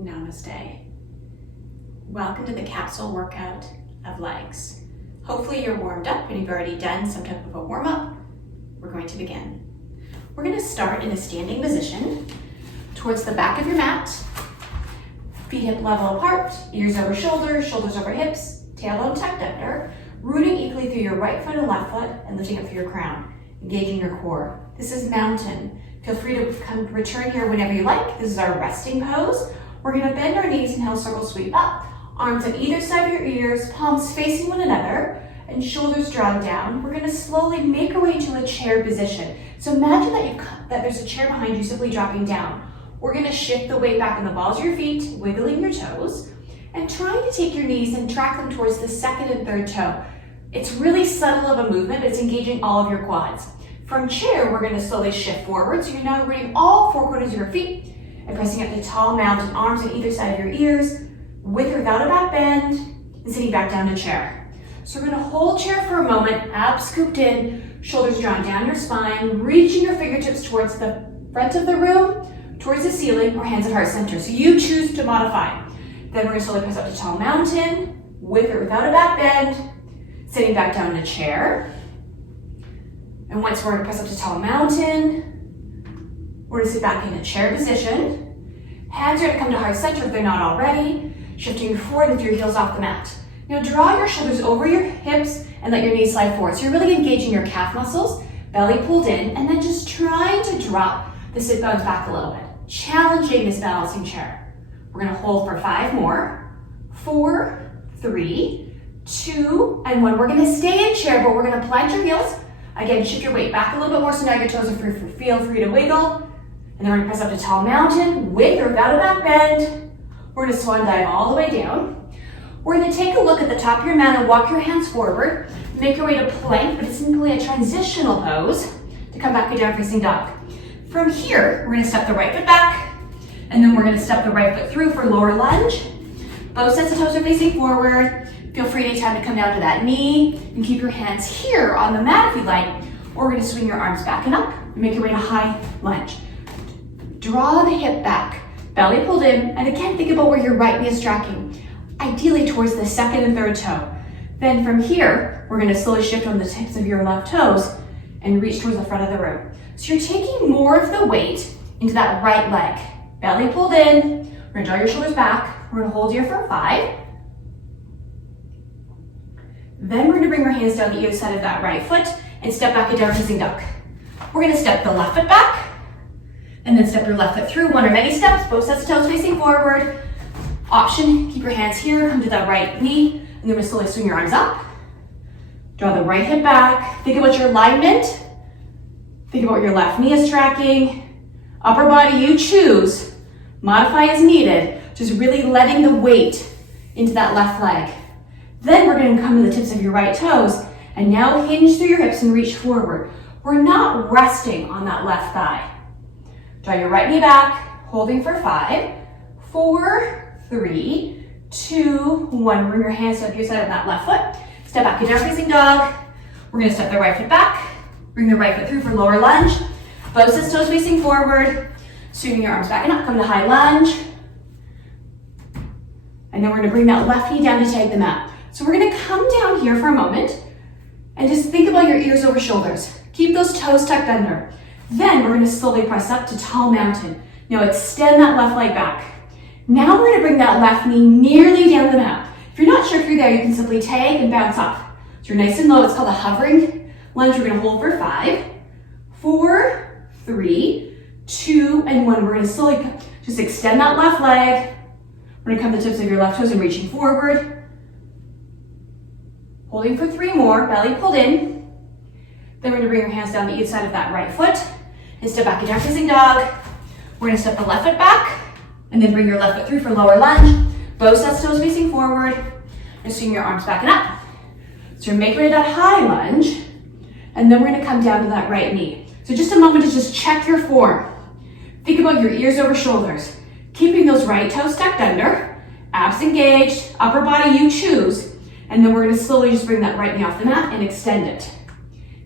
Namaste. Welcome to the capsule workout of legs. Hopefully you're warmed up and you've already done some type of a warm-up. We're going to begin. We're going to start in a standing position towards the back of your mat. Feet hip level apart, ears over shoulders, shoulders over hips, tailbone tucked under, rooting equally through your right foot and left foot and lifting up through your crown, engaging your core. This is mountain. Feel free to return here whenever you like. This is our resting pose. We're going to bend our knees and heel circle sweep up. Arms on either side of your ears, palms facing one another, and shoulders drawn down. We're going to slowly make our way into a chair position. So imagine that there's a chair behind you, simply dropping down. We're going to shift the weight back in the balls of your feet, wiggling your toes, and trying to take your knees and track them towards the second and third toe. It's really subtle of a movement, but it's engaging all of your quads. From chair, we're going to slowly shift forward. So you're now bringing all four corners of your feet and pressing up to tall mountain, arms on either side of your ears, with or without a back bend, and sitting back down to chair. So we're going to hold chair for a moment, abs scooped in, shoulders drawn down your spine, reaching your fingertips towards the front of the room, towards the ceiling, or hands at heart center. So you choose to modify. Then we're going to slowly press up to tall mountain, with or without a back bend, sitting back down to chair. And once we're going to press up to tall mountain, we're going to sit back in a chair position. Hands are going to come to heart center if they're not already. Shifting forward with your heels off the mat. Now draw your shoulders over your hips and let your knees slide forward. So you're really engaging your calf muscles, belly pulled in, and then just trying to drop the sit bones back a little bit. Challenging this balancing chair. We're going to hold for 5 more. 4, 3, 2, and 1. We're going to stay in chair, but we're going to plant your heels. Again, shift your weight back a little bit more so now your toes are free. Feel free to wiggle. And then we're going to press up to tall mountain, with or without a back bend. We're going to swan dive all the way down. We're going to take a look at the top of your mat and walk your hands forward. Make your way to plank, but it's simply a transitional pose to come back to down facing dog. From here, we're going to step the right foot back, and then we're going to step the right foot through for lower lunge. Both sets of toes are facing forward. Feel free anytime to come down to that knee and keep your hands here on the mat if you'd like, or we're going to swing your arms back and up and make your way to high lunge. Draw the hip back, belly pulled in, and again, think about where your right knee is tracking, ideally towards the second and third toe. Then from here, we're going to slowly shift on the tips of your left toes and reach towards the front of the room. So you're taking more of the weight into that right leg. Belly pulled in, we're going to draw your shoulders back, we're going to hold here for 5. Then we're going to bring our hands down the either side of that right foot and step back into down facing dog. We're going to step the left foot back, and then step your left foot through, one or many steps, both sets of toes facing forward. Option, keep your hands here, come to that right knee, and then we're going to slowly swing your arms up. Draw the right hip back. Think about your alignment. Think about what your left knee is tracking. Upper body, you choose. Modify as needed. Just really letting the weight into that left leg. Then we're going to come to the tips of your right toes, and now hinge through your hips and reach forward. We're not resting on that left thigh. Draw your right knee back, holding for 5, 4, 3, 2, 1. Bring your hands to your side of that left foot. Step back to down facing dog. We're going to step the right foot back. Bring the right foot through for lower lunge. Both sets toes facing forward. Swinging your arms back and up. Come to high lunge. And then we're going to bring that left knee down to tag the mat. So we're going to come down here for a moment and just think about your ears over shoulders. Keep those toes tucked under. Then we're going to slowly press up to tall mountain. Now extend that left leg back. Now we're going to bring that left knee nearly down the mat. If you're not sure if you're there, you can simply tag and bounce off. So you're nice and low. It's called a hovering lunge. We're going to hold for 5, 4, 3, 2, and 1. We're going to slowly just extend that left leg. We're going to come to the tips of your left toes and reaching forward. Holding for 3 more, belly pulled in. Then we're going to bring your hands down the either side of that right foot and step back to down facing dog. We're going to step the left foot back and then bring your left foot through for lower lunge. Both sets of toes facing forward. And swing your arms back and up. So you're making it that high lunge, and then we're going to come down to that right knee. So just a moment to just check your form. Think about your ears over shoulders, keeping those right toes tucked under, abs engaged, upper body you choose, and then we're going to slowly just bring that right knee off the mat and extend it.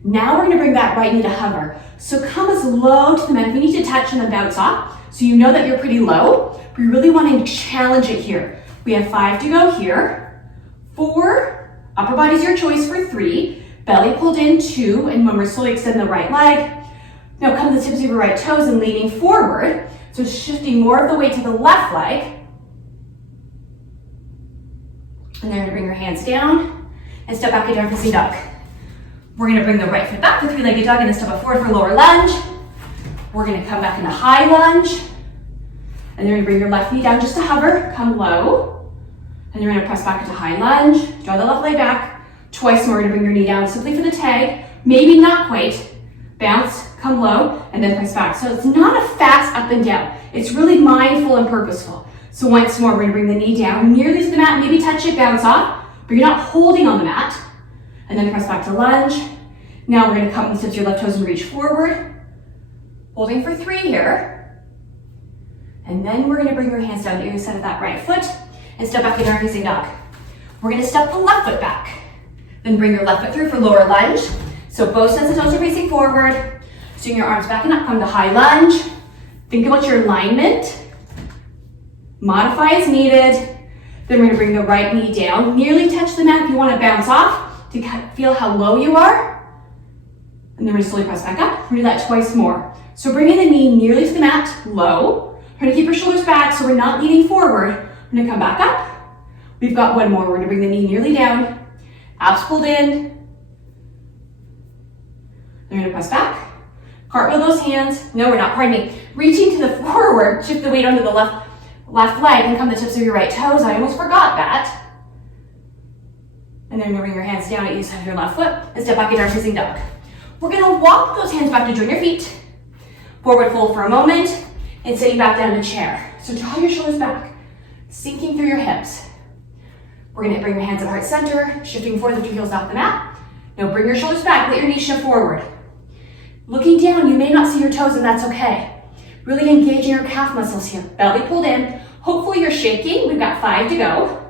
Now we're going to bring that right knee to hover. So come as low to the mat. If you need to touch and then bounce off. So you know that you're pretty low, but you really want to challenge it here. We have 5 to go here. 4, upper body's your choice for 3, belly pulled in 2, and when we're slowly extend the right leg, now come to the tips of your right toes and leaning forward. So shifting more of the weight to the left leg. And then you're gonna bring your hands down and step back into down facing dog. We're gonna bring the right foot back for 3-legged dog and then step up forward for lower lunge. We're gonna come back into high lunge. And then you're gonna bring your left knee down just to hover, come low. And you're gonna press back into high lunge, draw the left leg back. Twice more, we're gonna bring your knee down simply for the tag. Maybe not quite. Bounce, come low, and then press back. So it's not a fast up and down. It's really mindful and purposeful. So once more, we're gonna bring the knee down nearly to the mat, maybe touch it, bounce off, but you're not holding on the mat. And then press back to lunge. Now we're gonna come and sit your left toes and reach forward. Holding for 3 here. And then we're gonna bring your hands down to either side of that right foot and step back into our facing dog. We're gonna step the left foot back. Then bring your left foot through for lower lunge. So both sets of toes are facing forward. Swing your arms back and up, come to high lunge. Think about your alignment. Modify as needed. Then we're gonna bring the right knee down. Nearly touch the mat if you wanna bounce off to feel how low you are. And then we're gonna slowly press back up. We're gonna do that twice more. So bringing the knee nearly to the mat, low. We're gonna keep your shoulders back so we're not leaning forward. We're gonna come back up. We've got one more. We're gonna bring the knee nearly down. Abs pulled in. Then we're gonna press back. Cartwheel those hands. No, we're not, pardon me. Reaching to the forward, shift the weight onto the left leg and come to the tips of your right toes. I almost forgot that. And then bring your hands down at each side of your left foot and step back into our facing dog. We're gonna walk those hands back to join your feet. Forward fold for a moment and sitting back down in a chair. So draw your shoulders back, sinking through your hips. We're gonna bring your hands at heart center, shifting forward, lift your heels off the mat. Now bring your shoulders back, let your knees shift forward. Looking down, you may not see your toes and that's okay. Really engaging your calf muscles here. Belly pulled in. Hopefully you're shaking. We've got 5 to go.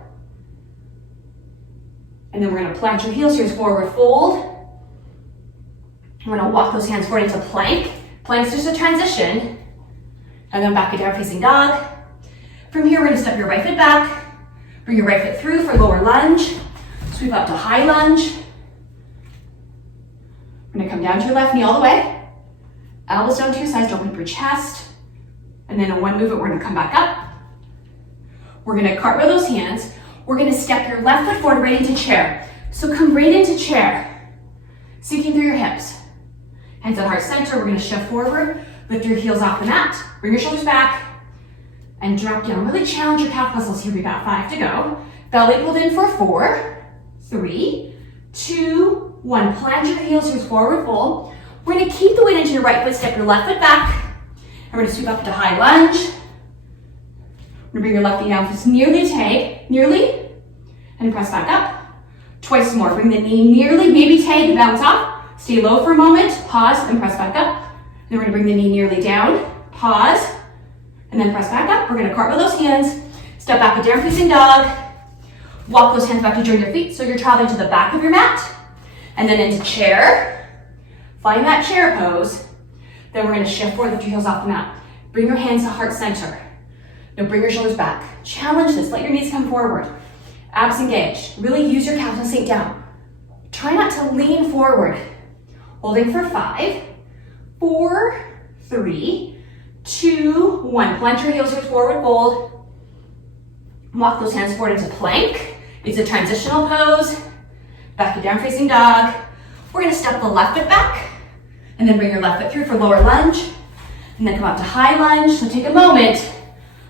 And then we're gonna plant your heels here as forward fold. We're gonna walk those hands forward into plank. Plank's just a transition. And then back into our facing dog. From here, we're gonna step your right foot back. Bring your right foot through for lower lunge. Sweep up to high lunge. We're gonna come down to your left knee all the way. Elbows down to your sides, open up your chest. And then in one movement, we're gonna come back up. We're gonna cartwheel those hands. We're gonna step your left foot forward right into chair. So come right into chair, sinking through your hips. Hands at heart center, we're gonna shift forward, lift your heels off the mat, bring your shoulders back, and drop down. Really challenge your calf muscles here. We've got 5 to go. Belly pulled in for 4, 3, 2, 1. Plant your heels here, forward fold. We're gonna keep the weight into your right foot, step your left foot back, and we're gonna sweep up to high lunge. We're gonna bring your left knee down, just nearly tag, nearly, and press back up. Twice more, bring the knee nearly, maybe tag, bounce off. Stay low for a moment, pause, and press back up. Then we're gonna bring the knee nearly down, pause, and then press back up. We're gonna cartwheel those hands, step back to down facing dog, walk those hands back to join your feet, so you're traveling to the back of your mat, and then into chair. Find that chair pose. Then we're gonna shift forward, lift your heels off the mat. Bring your hands to heart center. Now bring your shoulders back. Challenge this, let your knees come forward. Abs engaged. Really use your calves to sink down. Try not to lean forward. Holding for 5, 4, 3, 2, 1. Plant your heels towards forward fold. Walk those hands forward into plank. It's a transitional pose. Back to down facing dog. We're gonna step the left foot back and then bring your left foot through for lower lunge and then come up to high lunge. So take a moment,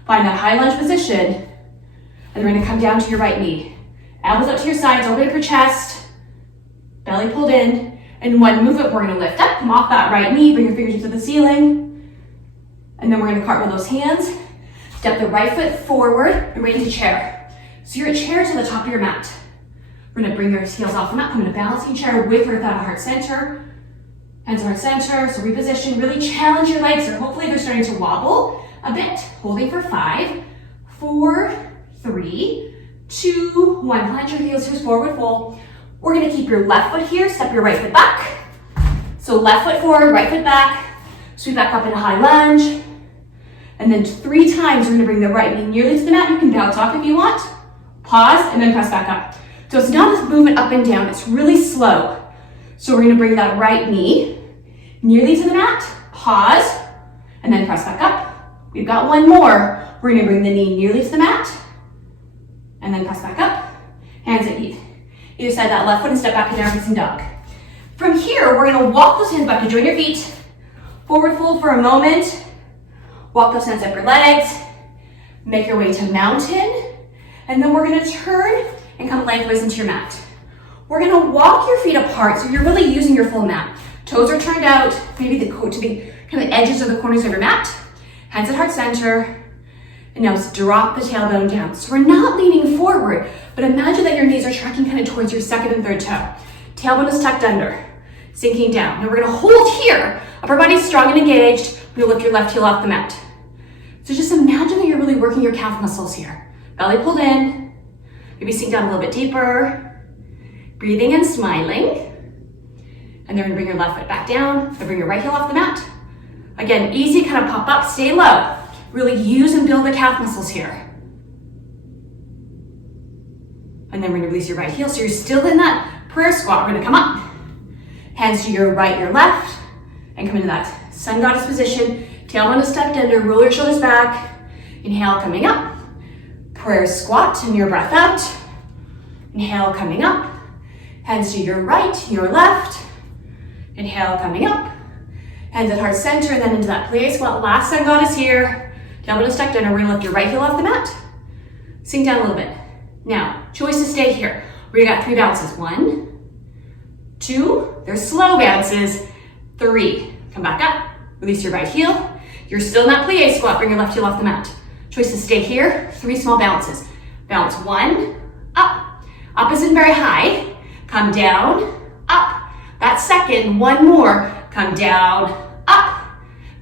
find that high lunge position, and we're gonna come down to your right knee. Elbows up to your sides, open up your chest, belly pulled in. In one movement, we're gonna lift up, come off that right knee, bring your fingers to the ceiling, and then we're gonna cartwheel those hands, step the right foot forward and right into chair. So you're at chair to the top of your mat. We're gonna bring your heels off the mat, come into balancing chair with or without a heart center. Hands on heart center, so reposition, really challenge your legs here. Hopefully they're starting to wobble a bit. Holding for 5, 4, 3, 2, 1. Plant your heels here, forward fold. We're gonna keep your left foot here, step your right foot back. So left foot forward, right foot back. Sweep back up into high lunge. And then 3 times, we're gonna bring the right knee nearly to the mat. You can bounce off if you want. Pause, and then press back up. So it's not this movement up and down, it's really slow. So we're gonna bring that right knee nearly to the mat, pause, and then press back up. We've got one more. We're gonna bring the knee nearly to the mat, and then press back up. Hands at either side of that left foot and step back to down facing dog. From here, we're gonna walk those hands back to join your feet. Forward fold for a moment. Walk those hands up your legs. Make your way to mountain. And then we're gonna turn and come lengthways into your mat. We're gonna walk your feet apart so you're really using your full mat. Toes are turned out, maybe to the kind of edges or the corners of your mat. Hands at heart center. And now drop the tailbone down. So we're not leaning forward, but imagine that your knees are tracking kind of towards your second and third toe. Tailbone is tucked under, sinking down. Now we're gonna hold here. Upper body's strong and engaged. You'll lift your left heel off the mat. So just imagine that you're really working your calf muscles here. Belly pulled in, maybe sink down a little bit deeper. Breathing and smiling. And then we're gonna bring your left foot back down and bring your right heel off the mat. Again, easy, kind of pop up, stay low. Really use and build the calf muscles here. And then we're gonna release your right heel. So you're still in that prayer squat. We're gonna come up. Hands to your right, your left, and come into that sun goddess position. Tailbone is tucked under, roll your shoulders back. Inhale, coming up. Prayer squat, and your breath out. Inhale, coming up. Hands to your right, your left. Inhale, coming up. Hands at heart center, and then into that plie squat. Last sun goddess here. Tailbone is tucked under. We're gonna lift your right heel off the mat. Sink down a little bit. Now, choice to stay here. We got 3 bounces. 1, 2, they're slow bounces. 3, come back up. Release your right heel. You're still in that plie squat. Bring your left heel off the mat. Choice to stay here. 3 small bounces. Bounce 1, up. Up isn't very high. Come down, up. That second, 1 more. Come down, up.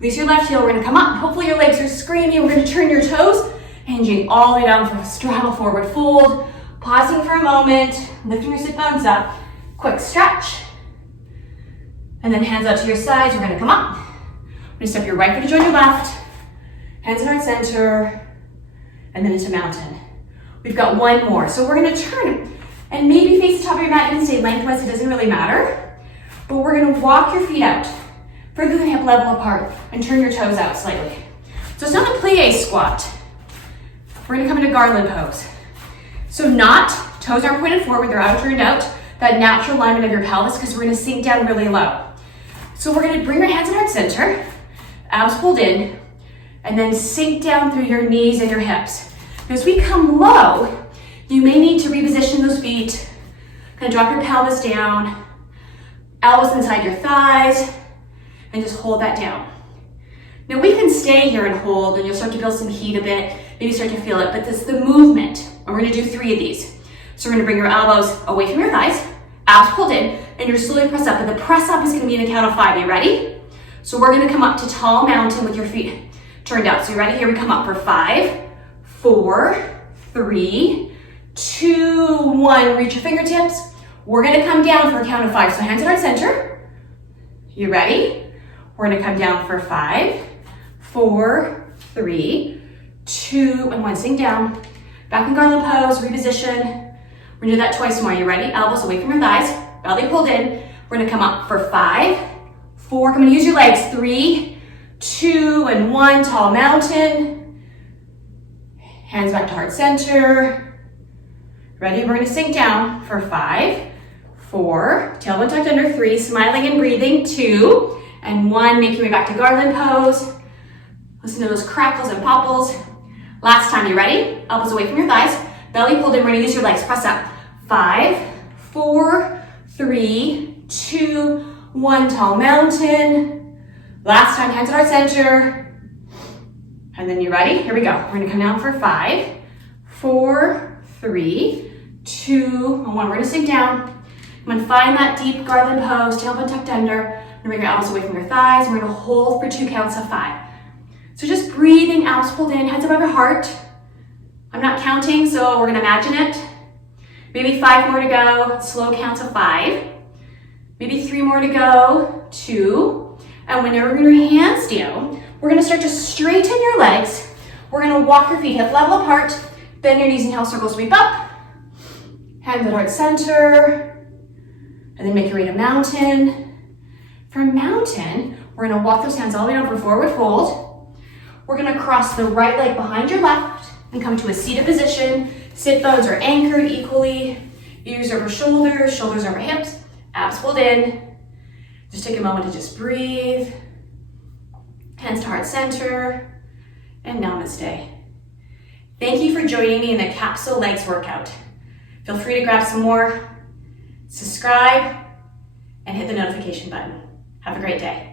Release your left heel, we're gonna come up. Hopefully your legs are screaming. We're gonna turn your toes, hinging all the way down for a straddle forward fold. Pausing for a moment, lifting your sit bones up. Quick stretch. And then hands out to your sides, we're gonna come up. We're gonna step your right foot to join your left. Hands in heart center, and then into mountain. We've got 1 more. So we're gonna turn and maybe face the top of your mat. You can stay lengthwise, it doesn't really matter. But we're gonna walk your feet out further than hip level apart and turn your toes out slightly. So it's not a plie squat. We're gonna come into garland pose. So toes aren't pointed forward, they're out turned out. That natural alignment of your pelvis because we're gonna sink down really low. So we're gonna bring your hands in heart center, abs pulled in, and then sink down through your knees and your hips. As we come low, you may need to reposition those feet, kind of drop your pelvis down, elbows inside your thighs, and just hold that down. Now we can stay here and hold, and you'll start to build some heat a bit, maybe start to feel it, but this is the movement. And we're gonna do 3 of these. So we're gonna bring your elbows away from your thighs, abs pulled in, and you're slowly press up. And the press up is gonna be in a count of 5. You ready? So we're gonna come up to tall mountain with your feet turned out. So you ready? Here we come up for 5, 4, 3, 2, 1. Reach your fingertips. We're gonna come down for a count of 5. So hands at our center. You ready? We're gonna come down for 5, 4, 3, 2, and 1. Sink down. Back in garland pose, reposition. We're gonna do that twice more. You ready? Elbows away from your thighs, belly pulled in. We're gonna come up for 5, 4, come and use your legs. 3, 2, and 1. Tall mountain. Hands back to heart center. Ready? We're gonna sink down for 5, 4, tailbone tucked under. 3, smiling and breathing. 2, and 1. Make your way back to garland pose. Listen to those crackles and popples. Last time, you ready? Elbows away from your thighs, belly pulled in. We're gonna use your legs. Press up. 5, 4, 3, 2, 1. Tall mountain. Last time, hands at our center. And then you ready? Here we go. We're gonna come down for 5, 4, 3, 2, and 1. We're gonna sink down. I'm gonna find that deep garland pose, tailbone tucked under. You're gonna bring your elbows away from your thighs. We're gonna hold for 2 counts of 5. So just breathing, elbows pulled in, heads above your heart. I'm not counting, so we're gonna imagine it. Maybe 5 more to go, slow counts of 5. Maybe 3 more to go, 2. And whenever your hands down, We're gonna start to straighten your legs. We're gonna walk your feet hip level apart, bend your knees and heel circle sweep up, hands at heart center, and then make your way to mountain. From mountain, we're gonna walk those hands all the way over, forward fold. We're gonna cross the right leg behind your left and come to a seated position. Sit bones are anchored equally, ears over shoulders, shoulders over hips, abs pulled in. Just take a moment to just breathe. Hands to heart center, and namaste. Thank you for joining me in the Capule Legs workout. Feel free to grab some more, subscribe, and hit the notification button. Have a great day.